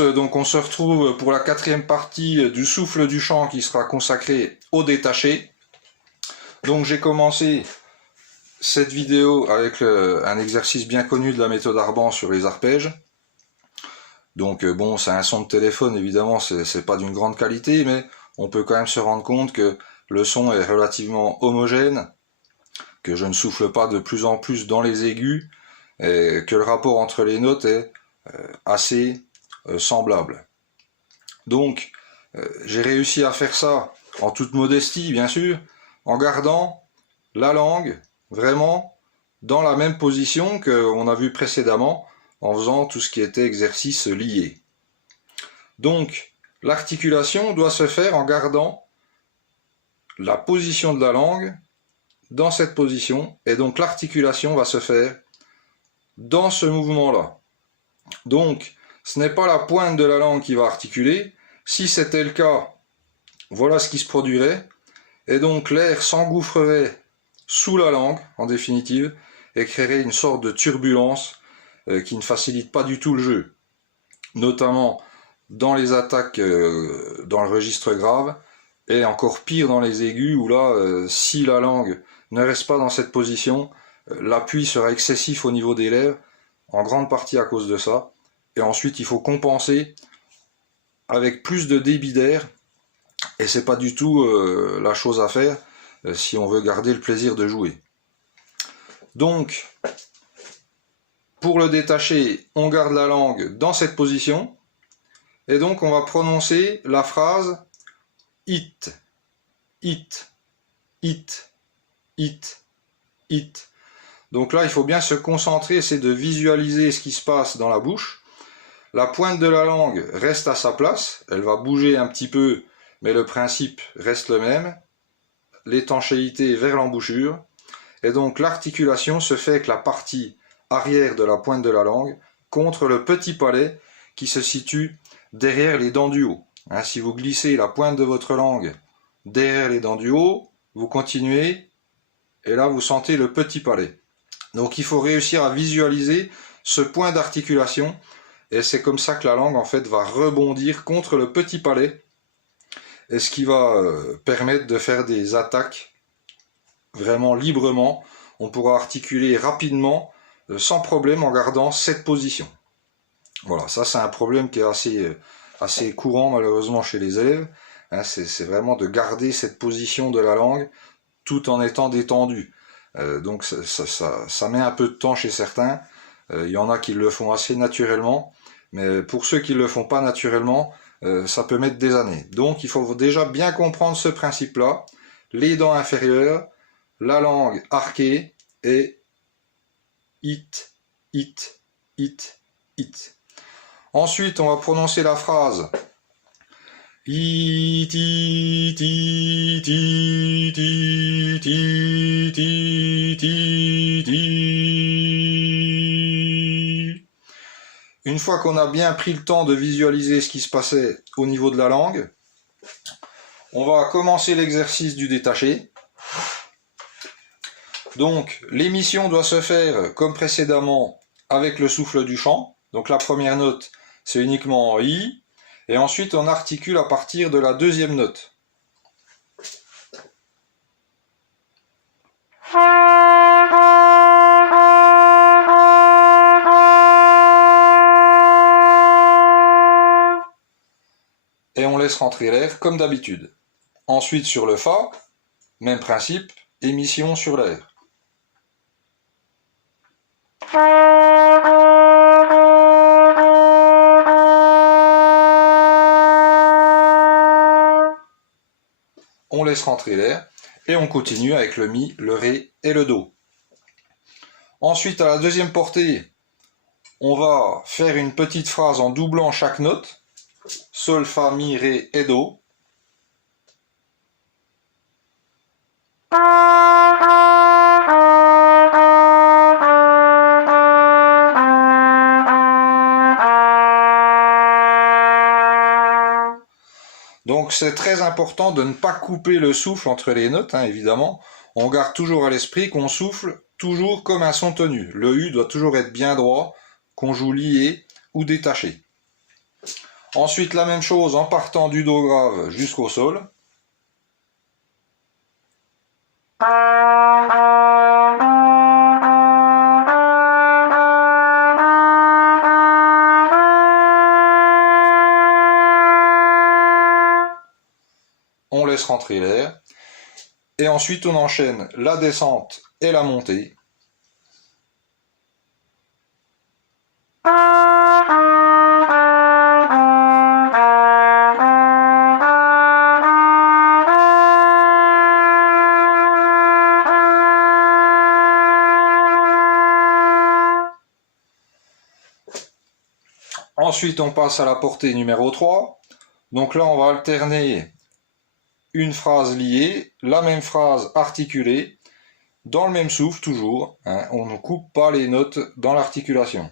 donc on se retrouve pour la 4e partie du souffle du chant qui sera consacrée au détaché. Donc j'ai commencé cette vidéo avec un exercice bien connu de la méthode Arban sur les arpèges. Donc bon, c'est un son de téléphone, évidemment, c'est pas d'une grande qualité, mais on peut quand même se rendre compte que le son est relativement homogène, que je ne souffle pas de plus en plus dans les aigus, et que le rapport entre les notes est assez semblable. Donc j'ai réussi à faire ça en toute modestie, bien sûr, en gardant la langue vraiment dans la même position qu'on a vu précédemment, en faisant tout ce qui était exercice lié. Donc, l'articulation doit se faire en gardant la position de la langue dans cette position, et donc l'articulation va se faire dans ce mouvement-là. Donc, ce n'est pas la pointe de la langue qui va articuler. Si c'était le cas, voilà ce qui se produirait, et donc l'air s'engouffrerait sous la langue, en définitive, et créerait une sorte de turbulence qui ne facilite pas du tout le jeu, notamment dans les attaques dans le registre grave, et encore pire dans les aigus, où là, si la langue ne reste pas dans cette position, l'appui sera excessif au niveau des lèvres, en grande partie à cause de ça, et ensuite il faut compenser avec plus de débit d'air, et c'est pas du tout la chose à faire si on veut garder le plaisir de jouer. Donc, pour le détacher, on garde la langue dans cette position, et donc on va prononcer la phrase it, it, it, it, it. Donc là, il faut bien se concentrer, essayer de visualiser ce qui se passe dans la bouche. La pointe de la langue reste à sa place, elle va bouger un petit peu, mais le principe reste le même. L'étanchéité vers l'embouchure, et donc l'articulation se fait avec la partie arrière de la pointe de la langue contre le petit palais qui se situe derrière les dents du haut. Hein, si vous glissez la pointe de votre langue derrière les dents du haut, vous continuez, et là vous sentez le petit palais. Donc il faut réussir à visualiser ce point d'articulation, et c'est comme ça que la langue en fait va rebondir contre le petit palais, et ce qui va permettre de faire des attaques vraiment librement. On pourra articuler rapidement, sans problème, en gardant cette position. Voilà, ça c'est un problème qui est assez courant malheureusement chez les élèves. Hein, c'est vraiment de garder cette position de la langue tout en étant détendu. Donc ça met un peu de temps chez certains. Il y en a qui le font assez naturellement, mais pour ceux qui ne le font pas naturellement, ça peut mettre des années. Donc il faut déjà bien comprendre ce principe-là. Les dents inférieures, la langue arquée, et it, it, it, it. Ensuite, on va prononcer la phrase it, it, it, it, it, it, it, it, it. Une fois qu'on a bien pris le temps de visualiser ce qui se passait au niveau de la langue, on va commencer l'exercice du détaché. Donc, l'émission doit se faire comme précédemment avec le souffle du chant. Donc la première note, c'est uniquement I, et ensuite on articule à partir de la deuxième note. Et on laisse rentrer l'air comme d'habitude. Ensuite sur le Fa, même principe, émission sur l'air. On laisse rentrer l'air, et on continue avec le Mi, le Ré et le Do. Ensuite, à la deuxième portée, on va faire une petite phrase en doublant chaque note. Sol, Fa, Mi, Ré et Do. Donc c'est très important de ne pas couper le souffle entre les notes, hein, évidemment. On garde toujours à l'esprit qu'on souffle toujours comme un son tenu. Le U doit toujours être bien droit, qu'on joue lié ou détaché. Ensuite, la même chose en partant du Do grave jusqu'au Sol. On laisse rentrer l'air. Et ensuite, on enchaîne la descente et la montée. Ensuite, on passe à la portée numéro 3. Donc là, on va alterner une phrase liée, la même phrase articulée, dans le même souffle toujours. Hein, on ne coupe pas les notes dans l'articulation.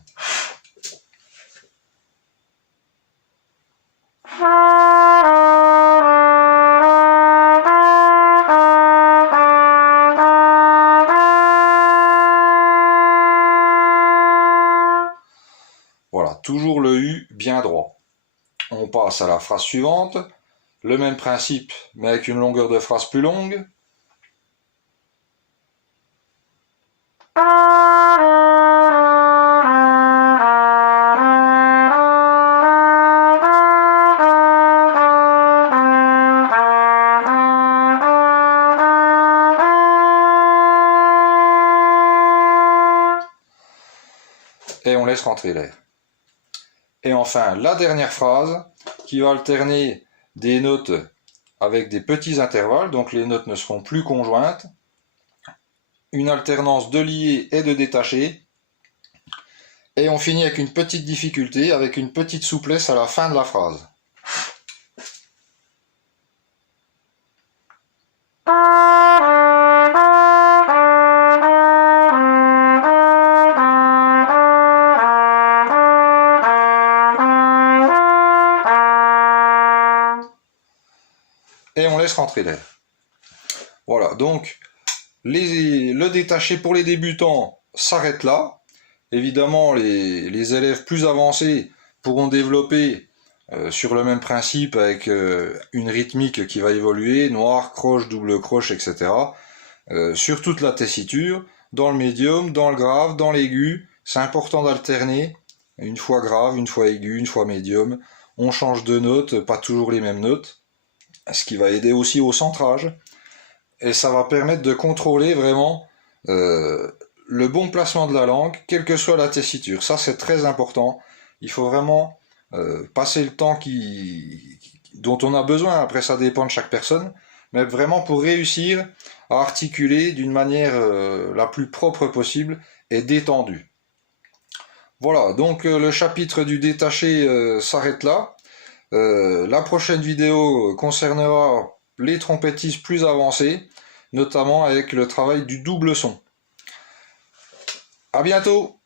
Voilà, toujours le U bien droit. On passe à la phrase suivante. Le même principe, mais avec une longueur de phrase plus longue. Et on laisse rentrer l'air. Et enfin, la dernière phrase qui va alterner des notes avec des petits intervalles, donc les notes ne seront plus conjointes, une alternance de lié et de détaché, et on finit avec une petite difficulté, avec une petite souplesse à la fin de la phrase. Et on laisse rentrer l'air. Voilà, donc le détaché pour les débutants s'arrête là. Évidemment, les élèves plus avancés pourront développer sur le même principe avec une rythmique qui va évoluer, noir, croche, double croche, etc. Sur toute la tessiture, dans le médium, dans le grave, dans l'aigu. C'est important d'alterner, une fois grave, une fois aigu, une fois médium. On change de notes, pas toujours les mêmes notes. Ce qui va aider aussi au centrage, et ça va permettre de contrôler vraiment le bon placement de la langue, quelle que soit la tessiture. Ça, c'est très important. Il faut vraiment passer le temps dont on a besoin. Après, ça dépend de chaque personne, mais vraiment pour réussir à articuler d'une manière la plus propre possible et détendue. Voilà, donc le chapitre du détaché s'arrête là. La prochaine vidéo concernera les trompettistes plus avancés, notamment avec le travail du double son. À bientôt!